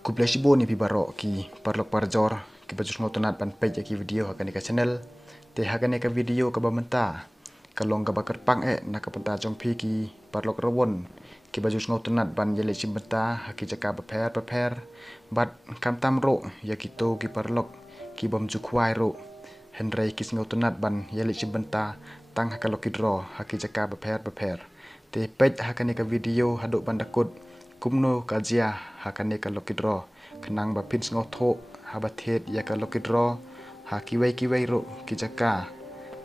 Ku plesibo ni pibaro ki parlok parjor ki bajus ngotonat pan page ki video hakan ka channel te hakan ka video ka bamenta kalong ka bakar pang nak penta jong pi ki parlok rawon ki bajus ngotonat ban yele cimbenta haki jaka beper bat kam tam ro ya kito ki parlok ki bom jukwai ro henry ki ngotonat ban yele cimbenta tang hakalok ki dro haki jaka beper te page hakan ka video haduk bandakut kumno kajia hakane ka lokidro kenang ba pins ngotho habathet ya ka lokidro ha kiwai ro kijaka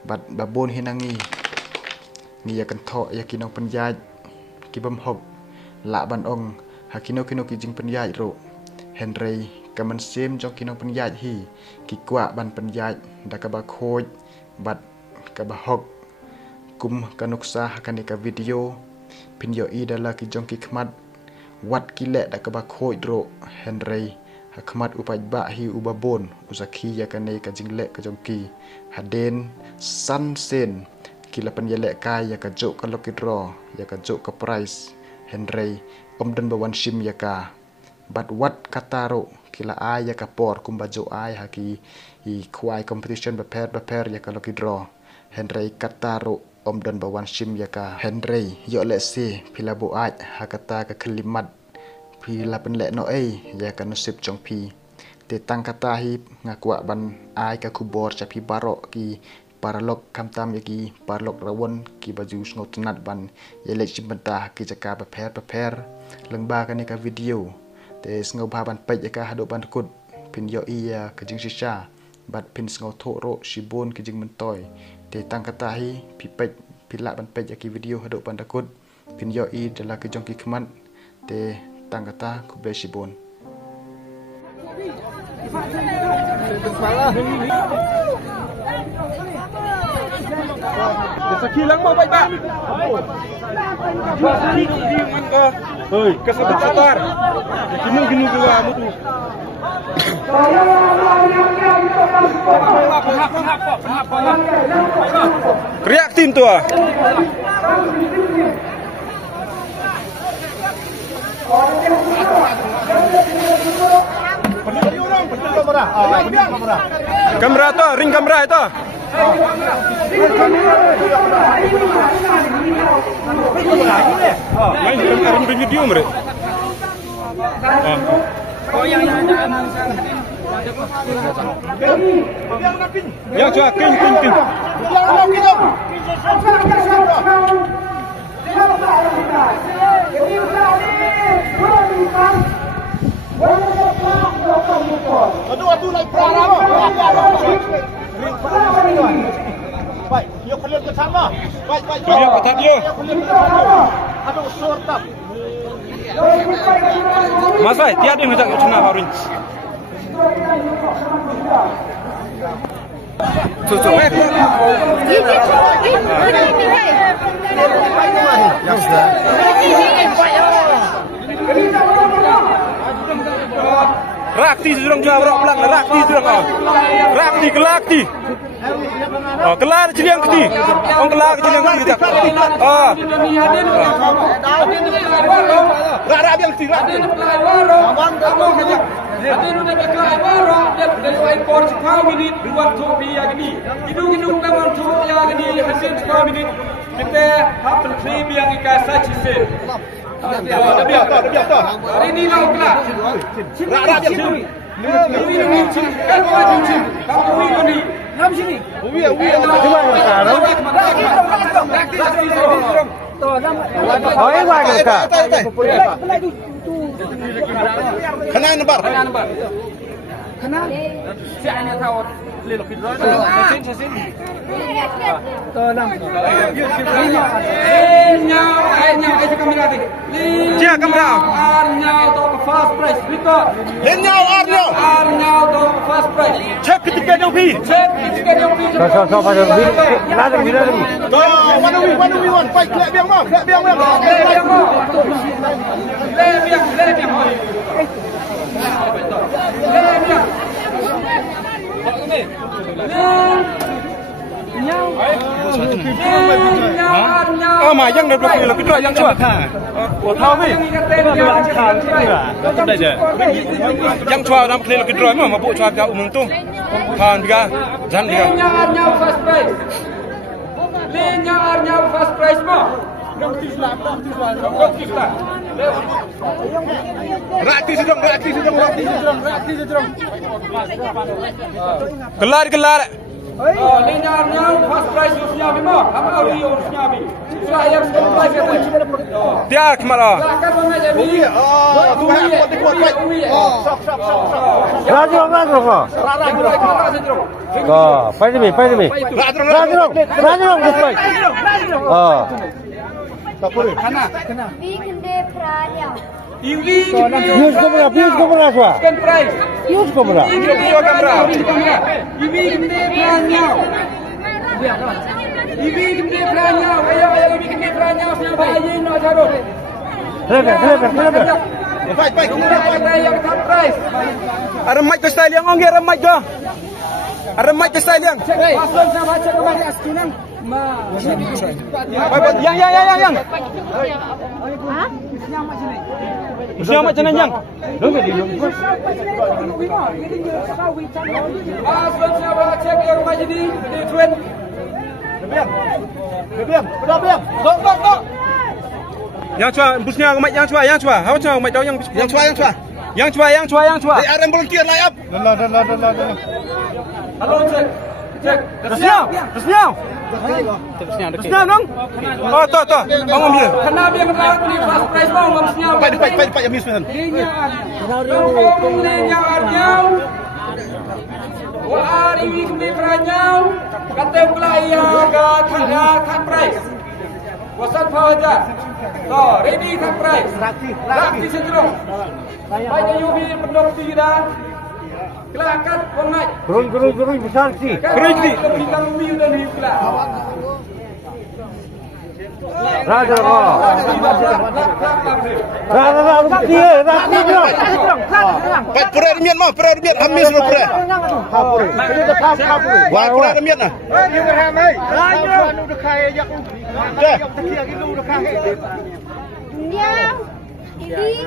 bat babon hinangi ni ya kan tho ya kinong penjaj kibam hok la ban ong ha kino kijing penjaj ro henry kaman sim jong kinong penjaj hi ki kwa ban penjaj da ka ba khoj bat ka ba hok kum kanuksa hakane ka video pinyo I dala ki jong ki khmat wat kilek dak ba khoi dro henry hakmat upaj ba hi ubabon usaki ya kane ka jinglek ka jongki haden san sen kilapan yelek ka ya ka jok ka lokidro ya ka jok ka price henry omden bawan sim ya ka bat wat kataro kila ay ya ka por kumbajo ay haki I kwai competition beper ya ka lokidro henry kataro omdan bawan sim ya ka henry yo le se pila bo aj hakata ka kelimat pila penlek no ya ka nasib jong pi te tang kata hi ngakwa ban ai ka kubor cha pi barok ki paralok kamtam ya ki parlok rawon ki baju ngotenat ban yele cimbenta ki jaka beper lengba ka ni ka video te ngau ba ban pej ka hado ban kut pin yo iya ka jing sisa bat pin ngau tho ro sibon ki jing mentoy te tang kata hi pi pej pila ban pej ki video hado ban takut pin yo I dala ki jong ki khman te tang kata ku be sibon Sekilang mau baik pak. Hei, kesebentar. Gini juga mutu. Reaktin tu ah. Kamera tu, ring kamera itu. Main ring video mereka. Ya, coba king. Aduh, lagi perang. Baik, yuk kalian ke sana. Baik. Kalian ke sana yuk. Aduh, sortap. Masai, tiada yang hendak kena harin. Cucuk Rakti surang jawab pelang rakti surang rakti kelakti kelar ciliang keti kelar ciliang keti rak yang ti rak Adinu nak kelai baru dari ekor sekali ini luar topi yang ini hidung memang topi yang ini hasil sekali ini kita hafal klip yang ikan saji sen. Lebih apa? Hari ini lau kelak. Rak yang sini. Ini cing. Kamu cing. Kamu ini. Nam sini. Uwi. Cuma sekarang. Oh, ini mana kak? Kena nambar. Kena. Siapa yang tahu? Lelok itu. Sesin. Tolong. Ayo kamera ni. Siapa kamera? Arnyau tu fast price. Record. Arnyau tu fast price. Cek ketika dia pi. So pada ladang bila ni. Go. One we one. Fight. Lek biang. Oh, mayang dah berapa kilo? Kedua yang coba. Thao mi. Yang chua nam kle lo kidroi ma bu chua ka umung tu. Phan biga jan biga. Lenya arnya first prize. Lenya arnya first prize mo. Kelar. Lenya arnya first prize usnya bi mo. Ham auri usnya bi. Sudah yang second prize itu. Tiar kemana? Rajong. Pai ni. Rajong display. Kena. Weekday Pranya. Views kamera swa. Second prize. Views kamera. Video kamera. Weekday Pranya. Weekday Pranya. Ayo weekday Pranya siapa aja nak caro. Clever. Baik. Yang third prize. Ada mic ke style yang ada mic dah. Ada mic ke style yang. Pasal sama baca kembali astunang. Yang. Hah? Usia macam mana yang? Pasal sama baca ke rumah jadi twin. Biam. Dok. Yang cua, busnya mic yang cua. How cua mic yang cua. Yang cua. Ada volunteer line up. Halo cek. Terusnya dong. Oh, toh. Bangun dia. Kena dia menang ni first prize bang, terusnya. Pai yang miss man. Lenya arnyau. Wari weekday pranyau. Kata pula ia third prize. Wasan Fawaja. Toh, ready third prize. Rakti senjurung. Baik Ayubi pendok dah. Kelakat kongai. Gerung besar sih. Kerja kita umi udah nih kelak. Raja. Pai pura demian mau, hamis lo pura. Wah, pura demian nah. Niao. Iri.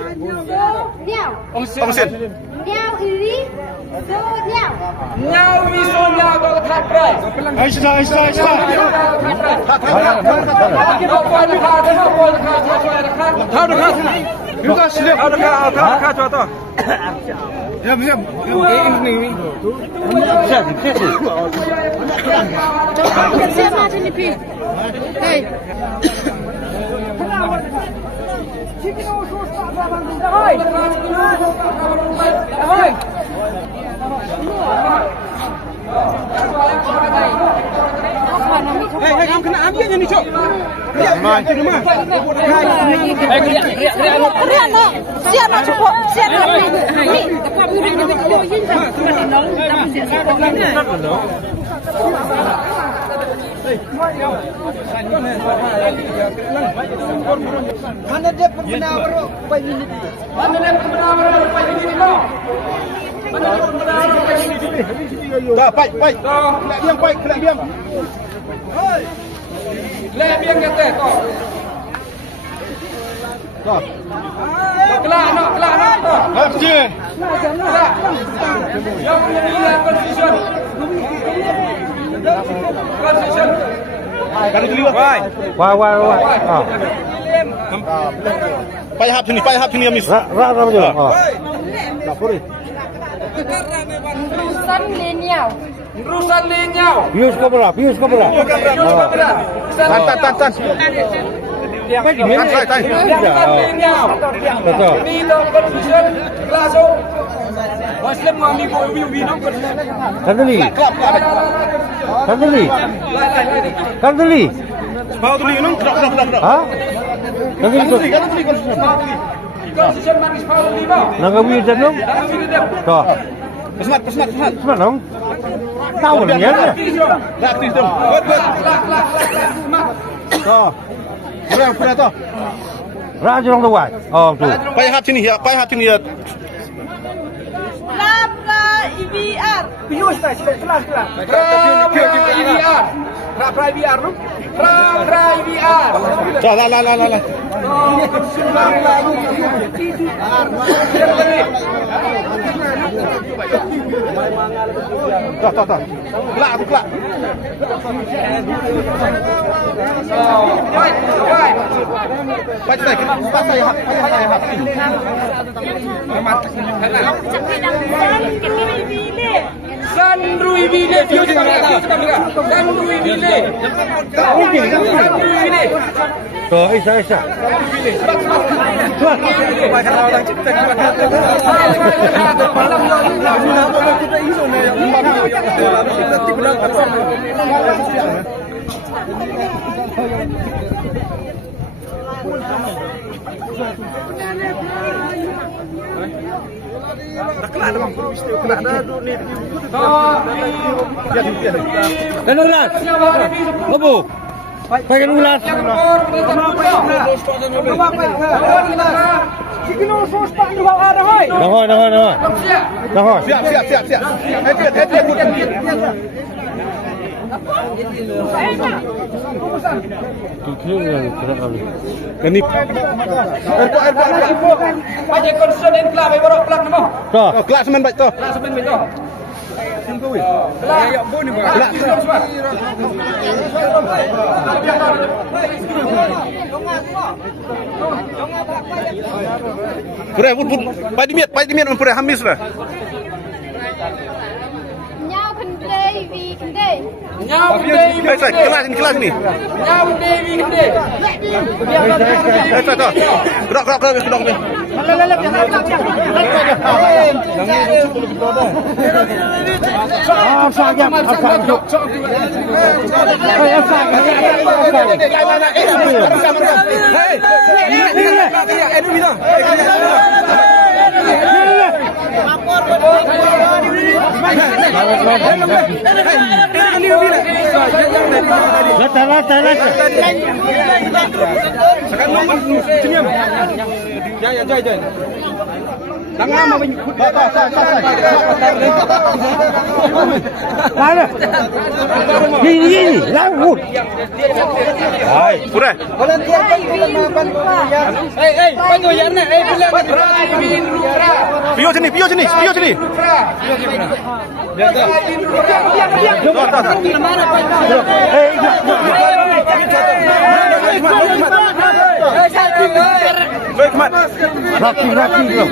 Niao. Omsen. Niao iri. Niao. Nyau iso nyau to third prize. Aisyah. Kamu kena ambilnya nih, Cok. Siapa cukup? Siapa ini? Apa boleh kita yin tak nong dalam siapa Mana dia pernah berapa minit? Dah, pai. Kena diam. Biang kata toh. Dah. Kelak toh. Habis. Yang punya nilai constitution. Kali dulu. Wah. Pai hap sini habis. Raja. Rusan Lenya. Views kamera. Tan. Ini dong constitution kelas Muslim ngami bobi nong Kandeli. Mau dulu nung. Hah? Kandeli. constitution manis power lima. Nangawi janong. Toh. Pesmat. Semua nong. Tahu ni ya. Aktif dong. Toh. Pura toh. Raja orang tuai. Oh tu. Pai hap sini ya. Labra IBR. Pius tak kelas. IBR. Prai VR lu. Prai VR. Dah lah. Dah. Kelak. Baik. Pasai hak. San Rui Vile, San Rui Vile. Rồi, Isa. Ulas. Lobo. Pakai ulas. Dah. Siap. Kenip. Banyak concern yang kelab, baru kelab nama. Dah. Kelak semen baik tu. Kelab semen betul. Kelab yang pun ni. Kelab semua. Pura, pai di miat pura hamis dah. Nhau kende, vi kende. Nyau kende. Kelas ni. Nyau kende, vi kende. Tu. Gerak ni. Ini, laut. Pura. Bantu yang ni. Pio sini. Raki belum.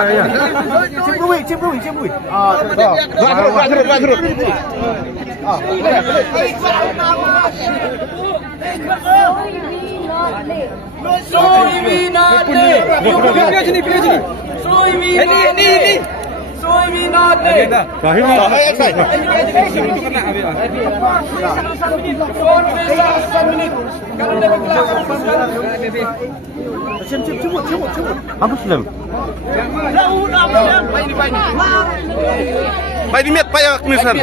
Ya. Cimpui. Gerut. Apa Islam? Pai di miat pai misan.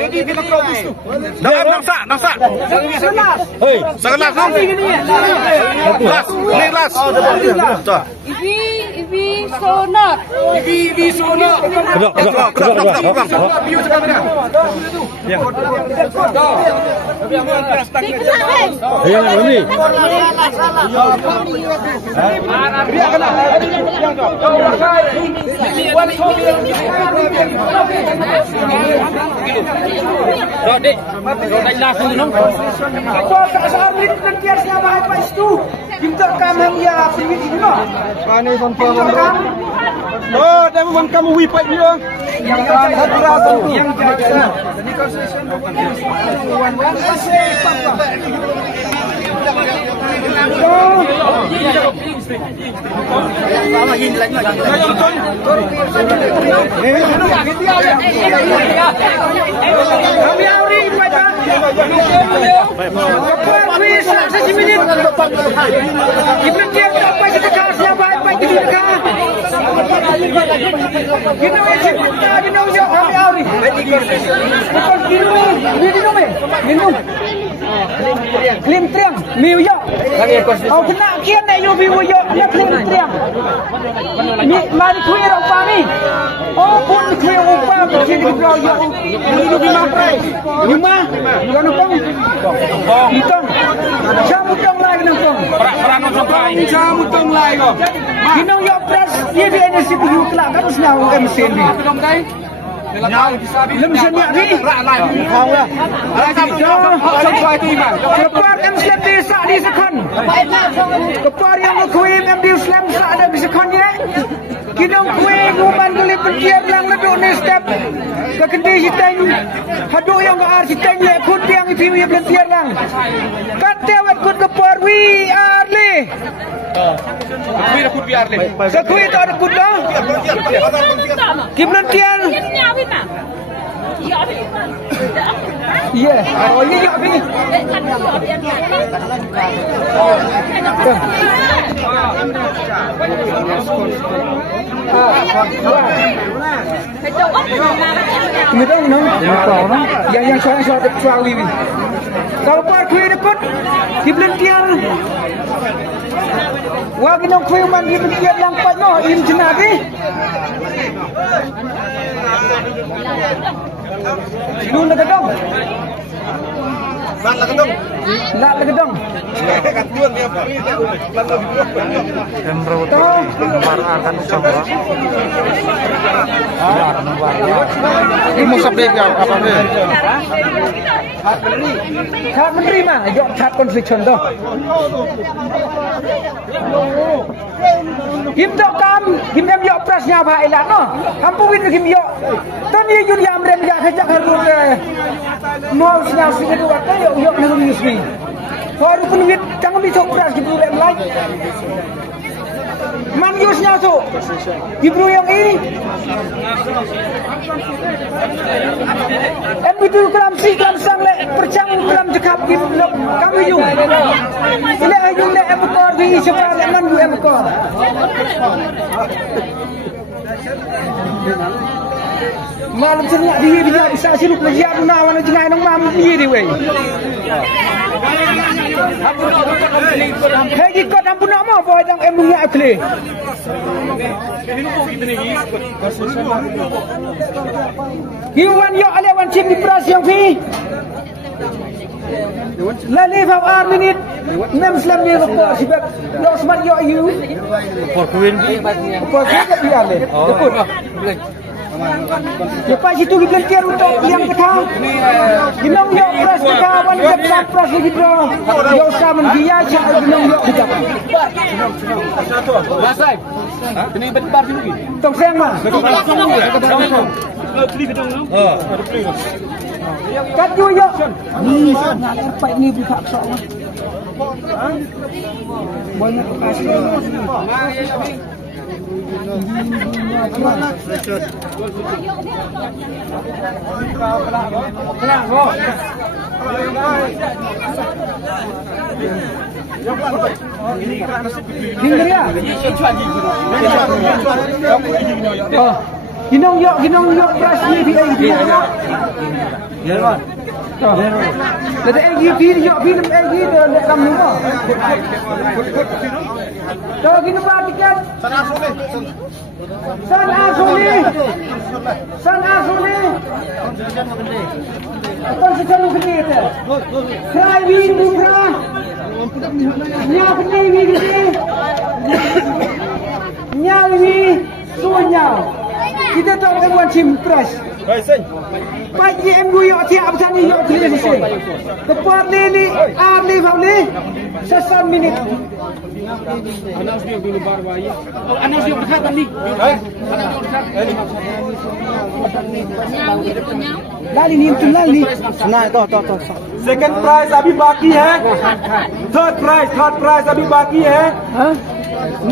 Ready kita kau tu. Nasa. Hei. Sekelas tu. Kelas. Ibi sonat. Ibi sono. Kedok. Biu sekarang. Yang ini. Dia kena. Dek. Dah langsung nong. Apa tak seharusnya nanti siapa apa itu? Kita kami ya sini dulu. Pani bantu kamu. Oh, dah bantu kamu wifi dia. Yang satu rasa yang jaga. Jadi konsentrasi kami hari pada kuis sesi minit kita tiap apa kita kasih apa kita kita wajib kita usah kami hari minum klim triang miu yo au kena kian nak yo miu yo na klim triang mi mari kuih orang kami oh pun kuih upa kecil di bawah yo ini lima price lima yo nongkong nongkong jamu tong lagi nongkong Peran nong sampai. jamu tong lagi kok kinong yo price dia di energi biu kelak kan senang mesin ni Lem senyap ni. Kau lah. Sampai tu iman. Kepar MCT sak di sekon. Kepar yang berkuih MD Islam sak ada di sekon ya. Kidong kuih nguman kulit pendiam yang leduk ni step. Kekendi siteng. Haduk yang kear siteng lek kut yang itu yang pendiam lang. Kata wat kut kepar we are le. Kuih dah kut biar le. Kuih tak ada kut dah. Kiblantian. Iya, oh iya ya bi. Midang no, yang soal kecuali bi. Kalau par kuih dekut, kiblantian. Wah kita kuih man kiblantian yang pat no, im jenabi. Lu nak gedong. Lan lah kedong. Nak gedong. Kat duan ni apa? Emro tu bar akan coba. Ini sabda apa ni? Chat menteri mah, jok chat konfliksion tu. Kim dok kam, kim dem yok prasnya apa elak no? Hampuin kim yok. Tani yun yam rem ya kejak harus mau sinyal sini tu apa yok nang yusmi. Baru penuit jangan bisa pras gitu rem lagi. Man yusnya tu. Ibru yang ini. Betul kelam si kelam sang le percang kelam jekap kim kami yung. Ile ayung le ekor di sebelah man du ekor. Malam senyap dia bisa siruk lejiat nawan jengai nang mam dia di wei. Hei ikut ampun nak mau boy dang emungnya akli. Hiwan yo alewan chim di pras yang fi. Lali fam ar minit. Nem slam ni ko sibab. Lo smart yo you. For Queen bi. For Queen dia le. Ikut. Lepas itu kita tiar untuk yang ketang. Ginong yo pras kawan kita pras lagi bro. Yo sama dia cak ginong yo kita. Masai. Kena berbar dulu ni. Tong sayang mah. Kat yo yo. Ni nak lepas ni buka sok. Banyak kasih. Hingga ya. Oh. Ginong yok price ni bi ai dia. Ya kan. Jadi ai bi yok film ai di dak kamu mo. Kalau gini pak tiket. San Asuli. Kon sekali kita. Try win buka. Nyaw ni gini. Nyaw ni sunyau. Kita tahu dengan sim price. Baik ni MU yok tiap macam ni yok clear sih. Tepat ni ni faham ni. 6 minit. Anas dia dulu baru bayar. Anas dia berkata ni. Lali ni tu lali. Nah, to. Second prize अभी बाकी है. Third prize अभी बाकी है.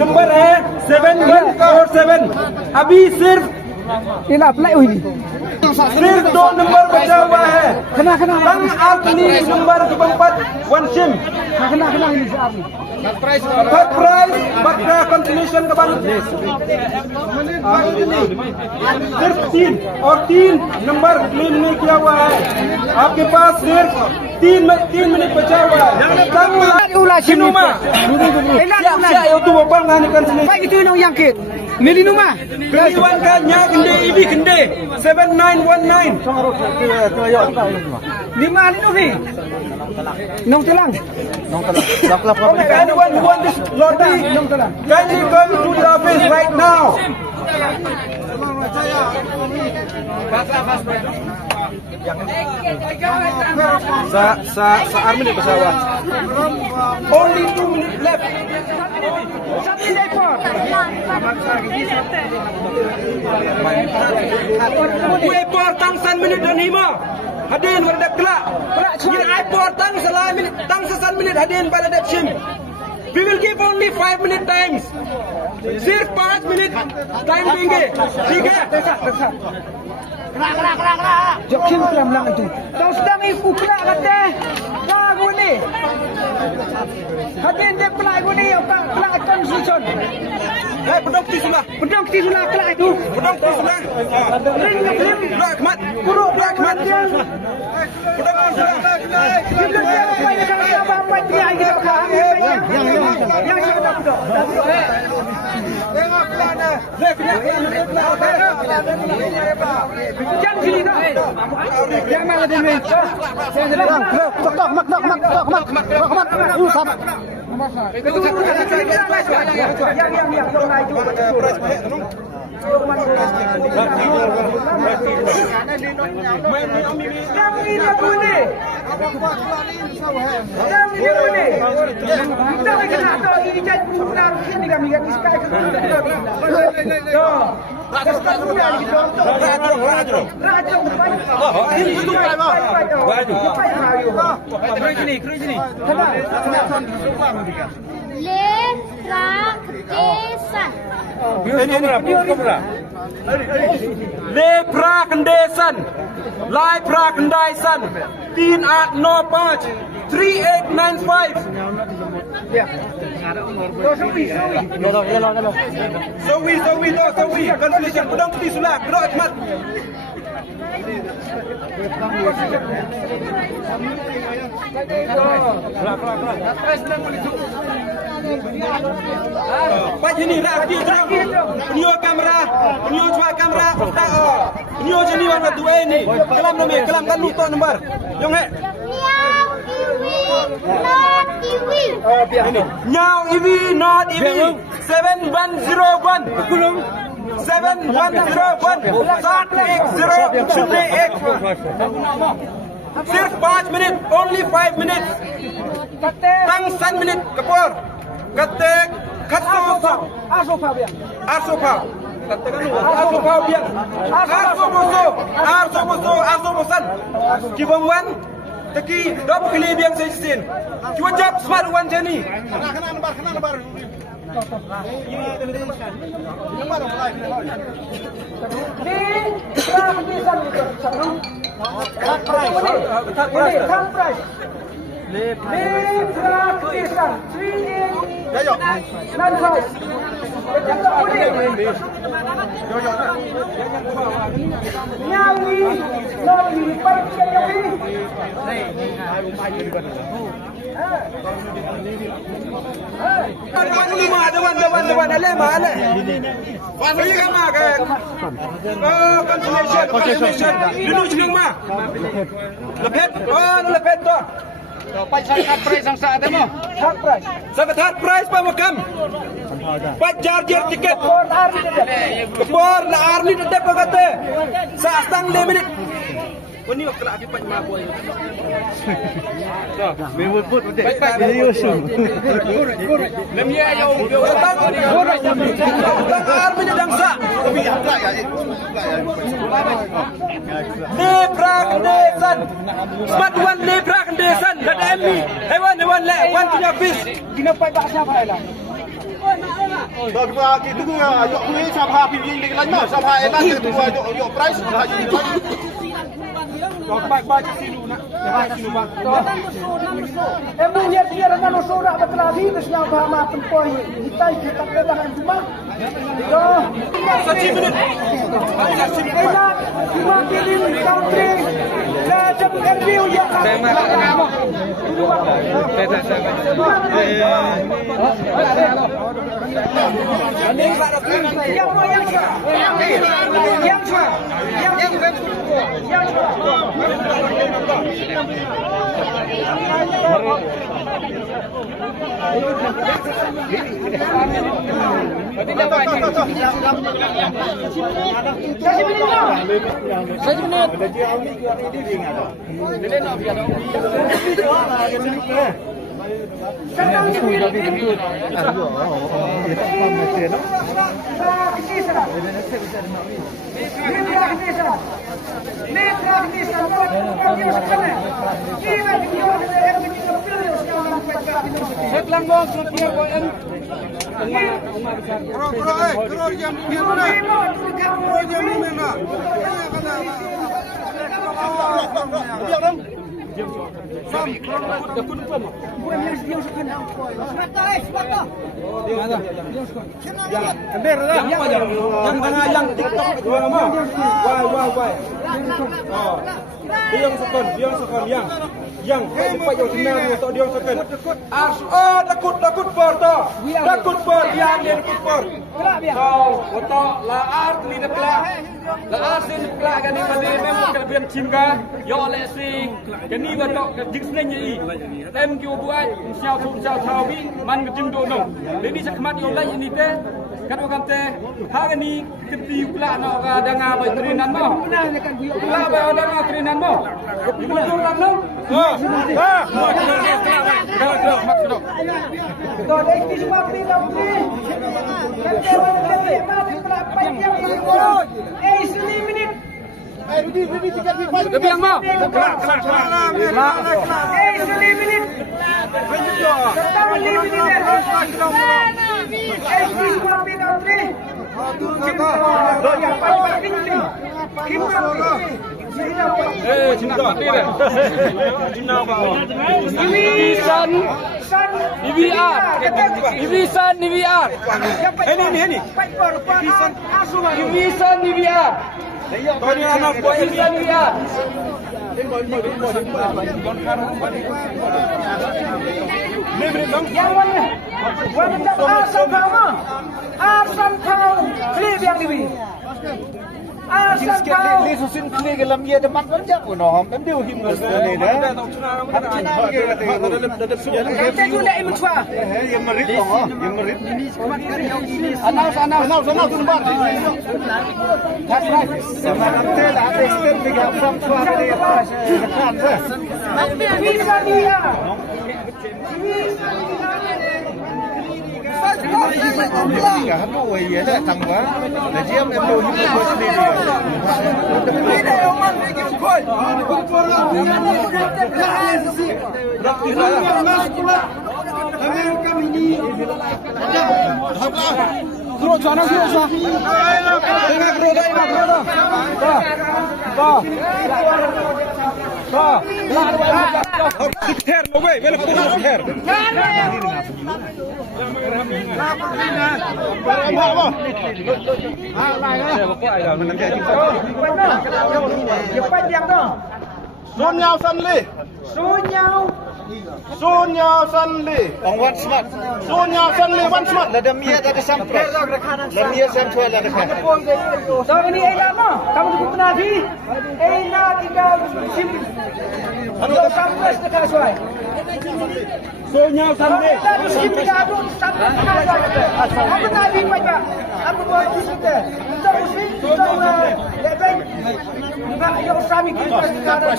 नंबर है 7147. अभी सिर्फ Ina play oi. सिर्फ 2 नंबर बचा हुआ है. Kena. Tang Alpini number keempat one sim. Kena ini siapa? Third prize बकरा कंसोलेशन के बाद सिर्फ 3 और 3 नंबर क्लेम नहीं किया हुआ है. आपके पास सिर्फ 3 मिनट बचा हुआ है. Ulah Sinuma. Siap tu bang kan consolation. Baik itu yang yangkit. Mili numa. Keliwan kan nya kende ibi kende 7919. 5 ni tu. Nong telang. Anyone who want this lottery, can you come to the office right now? Sa minit pesawat. Only 2 minutes left. Airport tang san minit dan hima. Hadin pada kelak. Yang airport tang salah minit, tang sesan minit hadin pada depsim. We will give only 5 minute times. सिर्फ 5 minute time देंगे. ठीक है? Jokim kelam itu. Kau sedang ikut kelak kata. Kau ni. Hadin dia pelak ni apa? Pelak konstitusi. Pedang tisulah. Kelak itu. Pedang tisulah. Ring film. Rahmat. Kuruk rahmat dia. Pedang tisulah. Kita apa yang sama apa dia ini kami. Yang sudah betul. Tengok pelana. Jangan sini dah. Yang mana dia ni? Saya sedang. Mak. Usap. Lepra Kendesan, Lepra Kendesan, 385 3895. Sowi, consolation pedang putih sulah, gerak cepat. Pak ini dah penyo kamera, penyo cuak kamera, penyo jadi warna tua ini. Kelam nomor, kelam kan lupa nomor. Yang Nyau Iwi not Iwi 7101 7101 Sirf 5 minit, only 5 minutes. Tang 1 minit kapor. Katek Katso Arsopa biang. Arso bosan. Kibongwan Taki dop kili biang seisin. Cuma jawab smart wan jani. Kena bar. Nyawi, lagi pergi nyawi. Dewan ada mana? Pergi ke mana? Confirmation. Dulu jeneng mah. Lepet. Oh, lepet tu. បាច់សាខាត់ប្រៃសង្សាទេមក Sangat price Pak Makam. Pajar jer tiket. Kepor la arni tetap kata. Saastang 5 minit. Ini kena akibat mabui. Memang pun betul. Video shoot. Lemia yang datang armi sedang sa. Lepra kendesan. Smart one lepra kendesan. Dan Emi. Hewan lek. Wan punya bis. Kena pakai siapa lah? Bagi kita tunggu ya. Yuk ni siapa pilih lagi lagi. Siapa enak kita tunggu yuk price. Baik sini nak. Baik sini bang. Emangnya dia dengan sorak berkelahi mestinya bahama tempoi. Kita kedatangan cuma. Dah. 10 minit. Enak. Cuma pilih country. Dah jam review ya. Yang cepat yang senang untuk dia sekan. Takut porto. Takut por yang dia takut por. So, untuk laar ni pelak. Laar sin pelak kan ni pada memang kelebihan cimga. Yo le si. Kini untuk jingsnen ni. Em kau buat siao tawi man kejim do no. Jadi sekemat yo lai ini teh. Kan orang teh hari ni kepi pelak nak dengar baik terinan mo. Pelak baik dengar terinan mo. Betul orang no. Asam kau. Ini susun kini dalam dia teman kerja pun orang kan dia him ni dah. Cina ke dalam. Kita juga imutwa. Yang merit yang merit. Anak tempat. Sama nanti dah ada extend tiga asam tua ni apa? Kan sah. Bisa dia. Hanu iya dah tangwa. Dia memang hidup sendiri. Ini orang yang koi. Amerika ini. Terus sana. Tengah keroda. Dah. Ter no way, vele pun ter. Sun nhau sân ly. Sun nhau sân ly. Ông one smart. Sun nhau sân ly one smart. Là đâm mía đã sam press. Là mía sam thuê là được. So ini Eina kamu tunggu nanti. Eina tinggal sim. Kalau sampai dekat suai. Sun nhau sân ly. Kita sim kita sampai dekat suai. Apa tadi baca? Apa buat kita? Kita muslim, kita lebih. Enggak, ya usami kita sekarang.